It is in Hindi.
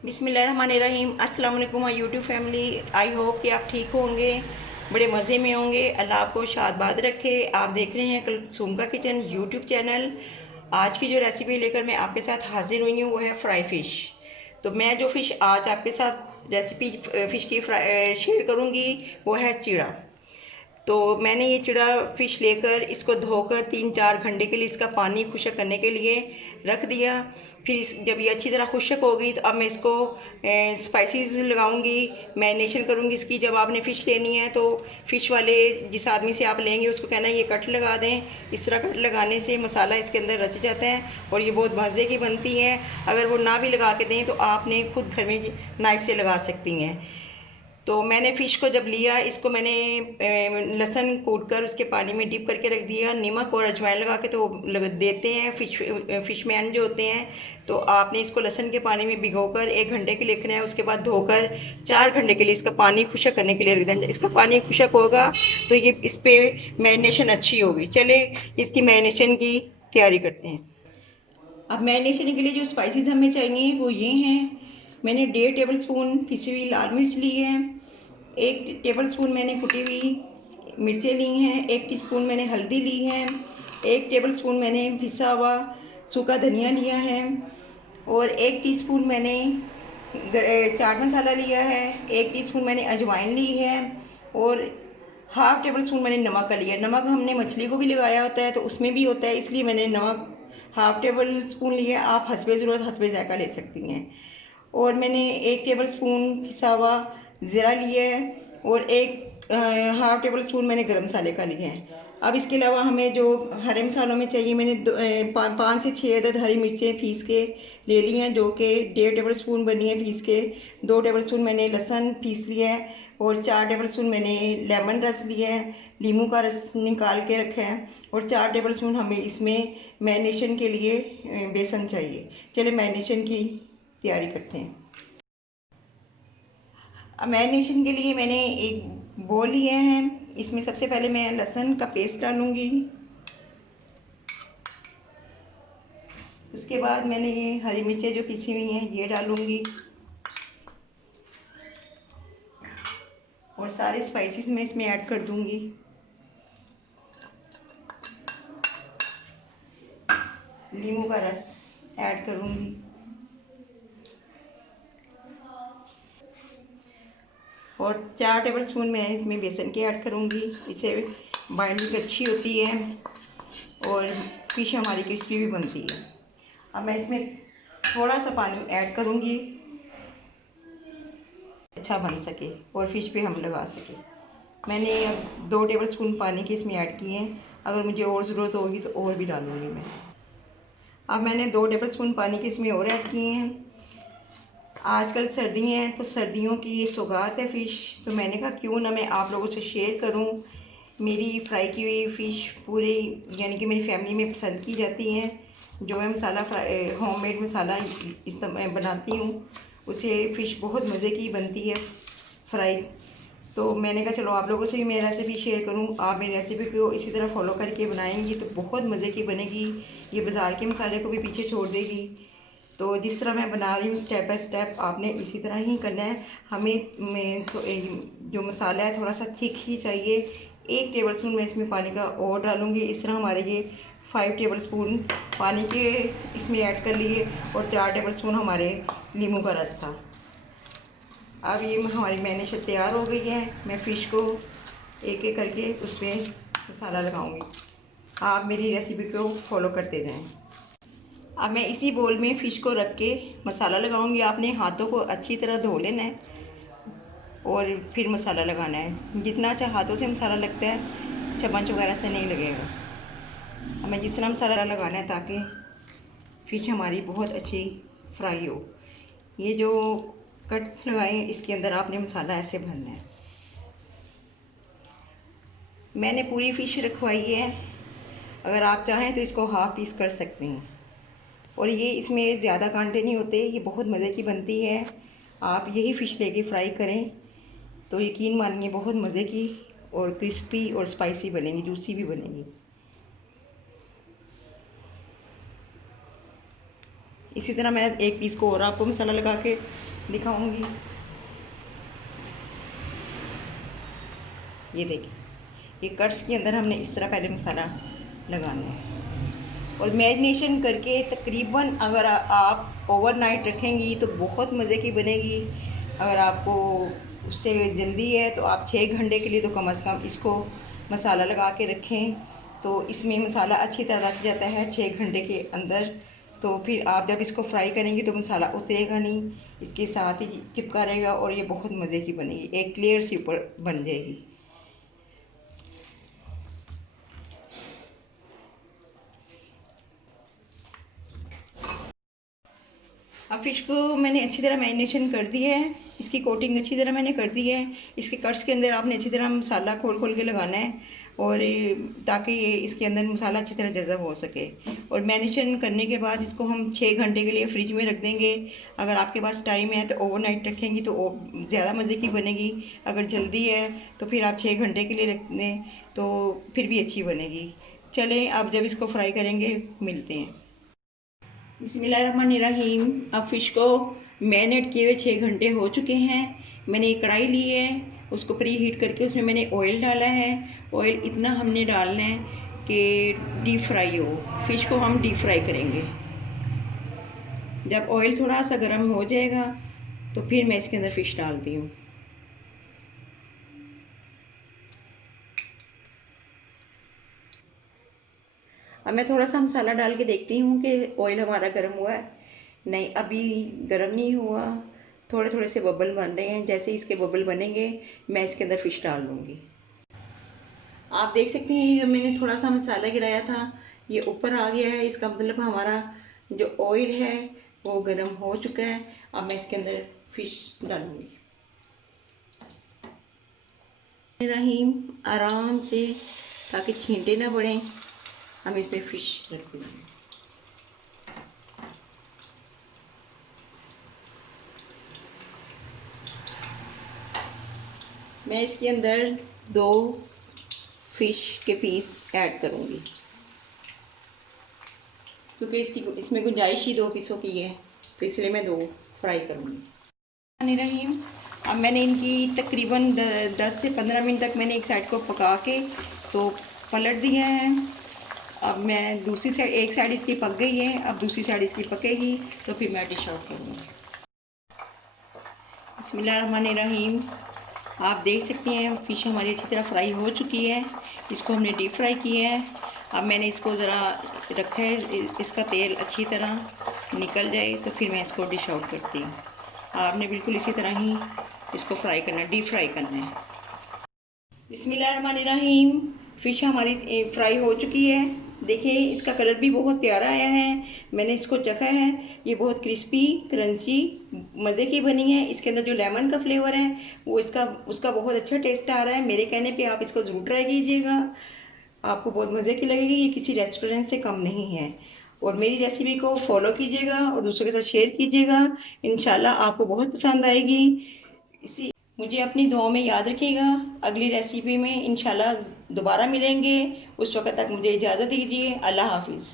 बिस्मिल्लाहिर्रहमानिर्रहीम। अस्सलाम वालेकुम my YouTube family. I hope कि आप ठीक होंगे, बड़े मज़े में होंगे। अल्लाह आपको शादबाद रखे। आप देख रहे हैं कुलसूम का किचन यूट्यूब चैनल। आज की जो रेसिपी लेकर मैं आपके साथ हाजिर हुई हूँ वो है फ्राई फ़िश। तो मैं जो फ़िश आज आपके साथ रेसिपी फ़िश की शेयर करूँगी वो है चिड़ा। तो मैंने ये चिड़ा फ़िश लेकर इसको धोकर 3-4 घंटे के लिए इसका पानी खुश्क करने के लिए रख दिया। फिर जब ये अच्छी तरह खुश्क हो गई तो अब मैं इसको स्पाइसेस लगाऊंगी, मैरिनेशन करूंगी इसकी। जब आपने फ़िश लेनी है तो फ़िश वाले जिस आदमी से आप लेंगे उसको कहना ये कट लगा दें। इस तरह कट लगाने से मसाला इसके अंदर रच जाता है और ये बहुत मज़े की बनती है। अगर वो ना भी लगा के दें तो आपने खुद घर में नाइफ़ से लगा सकती हैं। तो मैंने फ़िश को जब लिया, इसको मैंने लहसुन कूट कर उसके पानी में डिप करके रख दिया। नमक और अजवाइन लगा के तो देते हैं फ़िश मैन जो होते हैं। तो आपने इसको लहसुन के पानी में भिगोकर 1 घंटे के लिए रखना है। उसके बाद धोकर 4 घंटे के लिए इसका पानी खुश्क करने के लिए रख देना। इसका पानी खुश्क होगा तो ये इस पर मैरिनेशन अच्छी होगी। चले इसकी मैरिनेशन की तैयारी करते हैं। अब मैरिनेशन के लिए जो स्पाइसेस हमें चाहिए वो ये हैं। मैंने 1.5 टेबल स्पून पिसी हुई लाल मिर्च ली है। 1 टेबल स्पून मैंने कुटी हुई मिर्चें ली हैं। 1 टीस्पून मैंने हल्दी ली है। 1 टेबल स्पून मैंने पिसा हुआ सूखा धनिया लिया है। और 1 टीस्पून मैंने चाट मसाला लिया है। 1 टीस्पून मैंने अजवाइन ली है। और हाफ़ टेबल स्पून मैंने नमक का लिया। नमक हमने मछली को भी लगाया होता है तो उसमें भी होता है, इसलिए मैंने नमक हाफ़ टेबल स्पून लिया। आप हस्बे ज़रूरत हस्बे ज़ायक़ा ले सकती हैं। और मैंने 1 टेबल स्पून पिसा हुआ ज़ीरा लिया है। और हाफ़ टेबल स्पून मैंने गरम मसाले का लिया है। अब इसके अलावा हमें जो हरे मसालों में चाहिए, मैंने 5 से 6 अदद हरी मिर्चें पीस के ले ली हैं, जो कि 1.5 टेबल स्पून बनी है पीस के। 2 टेबल स्पून मैंने लहसुन पीस लिया है। और 4 टेबल स्पून मैंने लेमन रस लिया है, नींबू का रस निकाल के रखा है। और 4 टेबल स्पून हमें इसमें मैरिनेशन के लिए बेसन चाहिए। चलिए मैरिनेशन की तैयारी करते हैं। अब मैरिनेशन के लिए मैंने एक बोल लिया है। इसमें सबसे पहले मैं लहसुन का पेस्ट डालूंगी। उसके बाद मैंने ये हरी मिर्चें जो पिसी हुई हैं ये डालूंगी। और सारे स्पाइसेस मैं इसमें ऐड कर दूंगी। नींबू का रस ऐड करूंगी। और 4 टेबल स्पून मैं इसमें बेसन के ऐड करूंगी। इससे बाइंडिंग अच्छी होती है और फ़िश हमारी क्रिस्पी भी बनती है। अब मैं इसमें थोड़ा सा पानी ऐड करूंगी, अच्छा बन सके और फ़िश पे हम लगा सके। मैंने अब 2 टेबल स्पून पानी के इसमें ऐड किए हैं। अगर मुझे और ज़रूरत होगी तो और भी डालूंगी मैं। अब मैंने 2 टेबल स्पून पानी के इसमें और ऐड किए हैं। आजकल सर्दी हैं तो सर्दियों की ये सौगात है फ़िश, तो मैंने कहा क्यों ना मैं आप लोगों से शेयर करूं। मेरी फ्राई की हुई फ़िश पूरी यानी कि मेरी फैमिली में पसंद की जाती है। जो मैं मसाला होममेड मसाला बनाती हूँ उसे फ़िश बहुत मज़े की बनती है फ्राई। तो मैंने कहा चलो आप लोगों से भी मैं रेसिपी शेयर करूं। आप मेरी रेसिपी को इसी तरह फॉलो करके बनाएंगी तो बहुत मज़े की बनेगी। ये बाज़ार के मसाले को भी पीछे छोड़ देगी। तो जिस तरह मैं बना रही हूँ स्टेप बाय स्टेप आपने इसी तरह ही करना है। हमें तो जो मसाला है थोड़ा सा थिक ही चाहिए। 1 टेबल स्पून मैं इसमें पानी का और डालूँगी। इस तरह हमारे ये 5 टेबल स्पून पानी के इसमें ऐड कर लिए और 4 टेबल स्पून हमारे नींबू का रस था। अब ये हमारी मैरिनेशन तैयार हो गई है। मैं फ़िश को एक एक करके उस पर मसाला लगाऊंगी। आप मेरी रेसिपी को फॉलो करते जाएं। अब मैं इसी बोल में फ़िश को रख के मसाला लगाऊंगी। आपने हाथों को अच्छी तरह धो लेना है और फिर मसाला लगाना है। जितना अच्छा हाथों से मसाला लगता है चम्मच वगैरह से नहीं लगेगा। हमें जिस तरह मसाला लगाना है ताकि फ़िश हमारी बहुत अच्छी फ्राई हो। ये जो कट्स लगाए हैं इसके अंदर आपने मसाला ऐसे भरना है। मैंने पूरी फ़िश रखवाई है, अगर आप चाहें तो इसको हाफ़ पीस कर सकते हैं। और ये इसमें ज़्यादा कांटे नहीं होते, ये बहुत मज़े की बनती है। आप यही फ़िश लेके फ्राई करें तो यकीन मानिए बहुत मज़े की और क्रिस्पी और स्पाइसी बनेगी, जूसी भी बनेगी। इसी तरह मैं एक पीस को और आपको मसाला लगा के दिखाऊंगी। ये देखिए, ये कट्स के अंदर हमने इस तरह पहले मसाला लगाना है और मैरिनेशन करके तकरीबन अगर आप ओवरनाइट रखेंगी तो बहुत मज़े की बनेगी। अगर आपको उससे जल्दी है तो आप 6 घंटे के लिए तो कम से कम इसको मसाला लगा के रखें, तो इसमें मसाला अच्छी तरह रच जाता है 6 घंटे के अंदर। तो फिर आप जब इसको फ्राई करेंगी तो मसाला उतरेगा नहीं, इसके साथ ही चिपका रहेगा और ये बहुत मज़े की बनेगी, एक लेयर सी ऊपर बन जाएगी। अब फ़िश को मैंने अच्छी तरह मैरिनेशन कर दी है, इसकी कोटिंग अच्छी तरह मैंने कर दी है। इसके कट्स के अंदर आपने अच्छी तरह मसाला खोल खोल के लगाना है और ताकि ये इसके अंदर मसाला अच्छी तरह जज़ब हो सके। और मैरिनेशन करने के बाद इसको हम 6 घंटे के लिए फ्रिज में रख देंगे। अगर आपके पास टाइम है तो ओवरनाइट रखेंगी तो ज़्यादा मज़े की बनेगी। अगर जल्दी है तो फिर आप 6 घंटे के लिए रख दें तो फिर भी अच्छी बनेगी। चलें, अब जब इसको फ्राई करेंगे मिलते हैं। बिस्मिल्लाहिर्रहमानिर्रहीम। अब फ़िश को मैरिनेट किए हुए 6 घंटे हो चुके हैं। मैंने एक कढ़ाई ली है, उसको प्री हीट करके उसमें मैंने ऑयल डाला है। ऑयल इतना हमने डालना है कि डीप फ्राई हो। फ़िश को हम डीप फ्राई करेंगे। जब ऑयल थोड़ा सा गर्म हो जाएगा तो फिर मैं इसके अंदर फ़िश डालती हूँ। अब मैं थोड़ा सा मसाला डाल के देखती हूँ कि ऑयल हमारा गर्म हुआ है। नहीं, अभी गर्म नहीं हुआ, थोड़े थोड़े से बबल बन रहे हैं। जैसे इसके बबल बनेंगे मैं इसके अंदर फ़िश डाल दूँगी। आप देख सकते हैं मैंने थोड़ा सा मसाला गिराया था, ये ऊपर आ गया है। इसका मतलब हमारा जो ऑयल है वो गर्म हो चुका है। अब मैं इसके अंदर फ़िश डालूँगी। रहीम, आराम से, ताकि छींटे ना पड़ें, हम इसमें फ़िश रख देंगे। मैं इसके अंदर 2 फ़िश के पीस ऐड करूँगी क्योंकि इसमें गुंजाइश ही 2 पीसों की है, तो इसलिए मैं 2 फ्राई करूँगी। रहीम, अब मैंने इनकी तकरीबन 10 से 15 मिनट तक मैंने एक साइड को पका के तो पलट दिया है। अब मैं दूसरी साइड, एक साइड इसकी पक गई है, अब दूसरी साइड इसकी पकेगी तो फिर मैं डिश आउट करूँगी। बिस्मिल्लाहिर्रहमानिर्रहीम। आप देख सकते हैं फ़िश हमारी अच्छी तरह फ्राई हो चुकी है। इसको हमने डीप फ्राई किया है। अब मैंने इसको ज़रा रखा है, इसका तेल अच्छी तरह निकल जाए तो फिर मैं इसको डिश आउट करती हूँ। आपने बिल्कुल इसी तरह ही इसको फ्राई करना है, डीप फ्राई करना है। बिस्मिल्लाहिर्रहमानिर्रहीम। फ़िश हमारी फ्राई हो चुकी है। देखिए इसका कलर भी बहुत प्यारा आया है। मैंने इसको चखा है, ये बहुत क्रिस्पी क्रंची मज़े की बनी है। इसके अंदर जो लेमन का फ्लेवर है वो उसका बहुत अच्छा टेस्ट आ रहा है। मेरे कहने पे आप इसको ज़रूर ट्राई कीजिएगा, आपको बहुत मज़े की लगेगी। ये किसी रेस्टोरेंट से कम नहीं है। और मेरी रेसिपी को फॉलो कीजिएगा और दूसरों के साथ शेयर कीजिएगा, इंशाल्लाह आपको बहुत पसंद आएगी। इसी मुझे अपनी दुआओं में याद रखिएगा। अगली रेसिपी में इंशाल्लाह दोबारा मिलेंगे। उस वक्त तक मुझे इजाज़त दीजिए। अल्लाह हाफिज़।